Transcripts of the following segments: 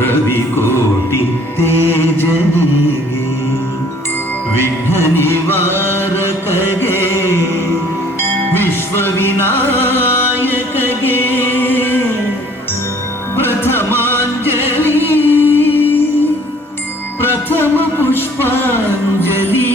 ರವಿಕೋಟಿ ತೇಜನಿಗೆ ವಿಘ್ನ ನಿವಾರಕಗೆ ವಿಶ್ವವಿನಾಯಕಗೆ ಪ್ರಥಮಾಂಜಲಿ ಪ್ರಥಮ ಪುಷ್ಪಾಂಜಲಿ.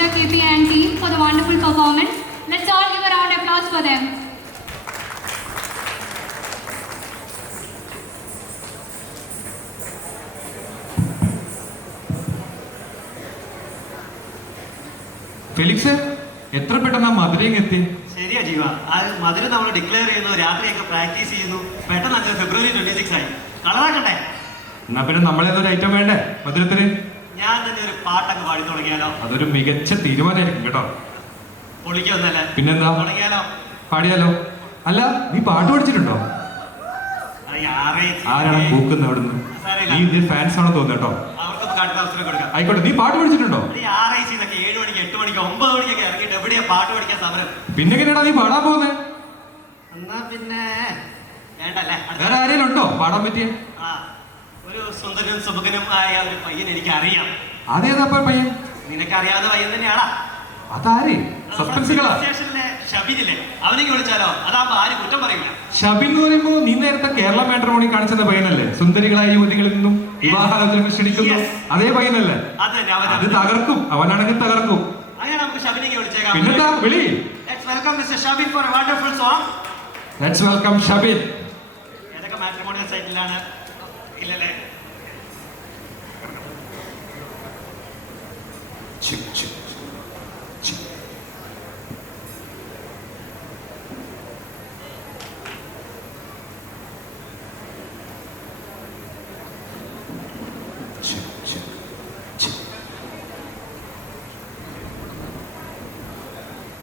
Asia KPN team for the wonderful performance. Let's all give a round of applause for them. Felix എത്ര പെട്ടെന്ന് ആ മധുരയും എത്തി? ശരിയാ ജീവ, ആ മധുര നമ്മൾ ഡിക്ലെയർ ചെയ്യുന്നു, രാത്രിയൊക്കെ പ്രാക്ടീസ് ചെയ്യുന്നു. പെട്ടെന്ന് അത് ഫെബ്രുവരി 26 ആയി. കളറാക്കട്ടെ. എന്നാ പിന്നെ നമ്മളേതൊരു ഐറ്റം വേണ്ടേ മധുരത്തിന്? ഞാൻ തന്നെ ഒരു പാട്ടൊക്കെ പാടി തുടങ്ങിയാലോ? അതൊരു മികച്ച തീരുമാനമായിരിക്കും കേട്ടോ. പൊളിക്കൊന്നല്ലേ? പിന്നെന്താ, തുടങ്ങിയാലോ? പാടിയാലോ? അല്ല, നീ പാട്ട് പഠിച്ചിട്ടുണ്ടോ? ആരാണ് പൂക്കുന്ന അവിടുന്ന്? നീ ഇതിന്റെ ഫാൻസ് ആണോ തോന്നുന്നു കേട്ടോ. അവർക്കൊക്കെ അടുത്ത അവസരം കൊടുക്കാം. ആയിക്കോട്ടെ, നീ പാട്ട് പഠിച്ചിട്ടുണ്ടോ? 6 7 മണിക്ക് 8 മണിക്ക് 9 മണിക്കൊക്കെ ഇറങ്ങിയിട്ട് എവിടെയാ പാട്ട് പഠിക്കാൻ സമരം? പിന്നെ എങ്ങനെയാടാ നീ പാടാൻ പോകുന്നത്? എന്നാ പിന്നെ വേണ്ടല്ലേ? വേറെ ആരെങ്കിലും ഉണ്ടോ പാടാൻ പറ്റിയ? ഒരു സുന്ദരനും സുമുഖനും ആയ ഒരു പയ്യൻ എനിക്ക് അറിയാം. അതേതാ പയ്യൻ? നിനക്കറിയാവുന്ന പയ്യൻ തന്നെയാണാ. അതാര്? സസ്പെൻസുകളാ? സ്റ്റേഷനിലെ ഷബീനില്ലേ, അവനെങ്കിൽ വിളിച്ചാലോ? അതാകുമ്പോ ആരും കുറ്റം പറയില്ല. ഷബിൻ എന്ന് പറയുമ്പോ നീ നേരത്തെ കേരള മാട്രിമോണി കാണിച്ചെന്ന പയ്യനല്ലേ? സുന്ദരികളായ യുവതികളിൽ നിന്നും വിവാഹാലോചന ക്ഷണിക്കുന്നു, അതേ പയ്യനല്ലേ? അത് തകർക്കും, അവനാണെങ്കിൽ തകർക്കും. അങ്ങനെ നമുക്ക് ഷബിനെ വിളിച്ചേക്കാം. പിന്നെന്താ വിളി? Let's welcome Mr. Shabin for a wonderful song. Let's welcome Shabin. ഏതൊക്കെ മാട്രിമോണിയൽ സൈറ്റിലാണ്? ഇല്ലല്ലേ? Chip, chip, chip.